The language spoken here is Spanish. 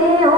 Leo.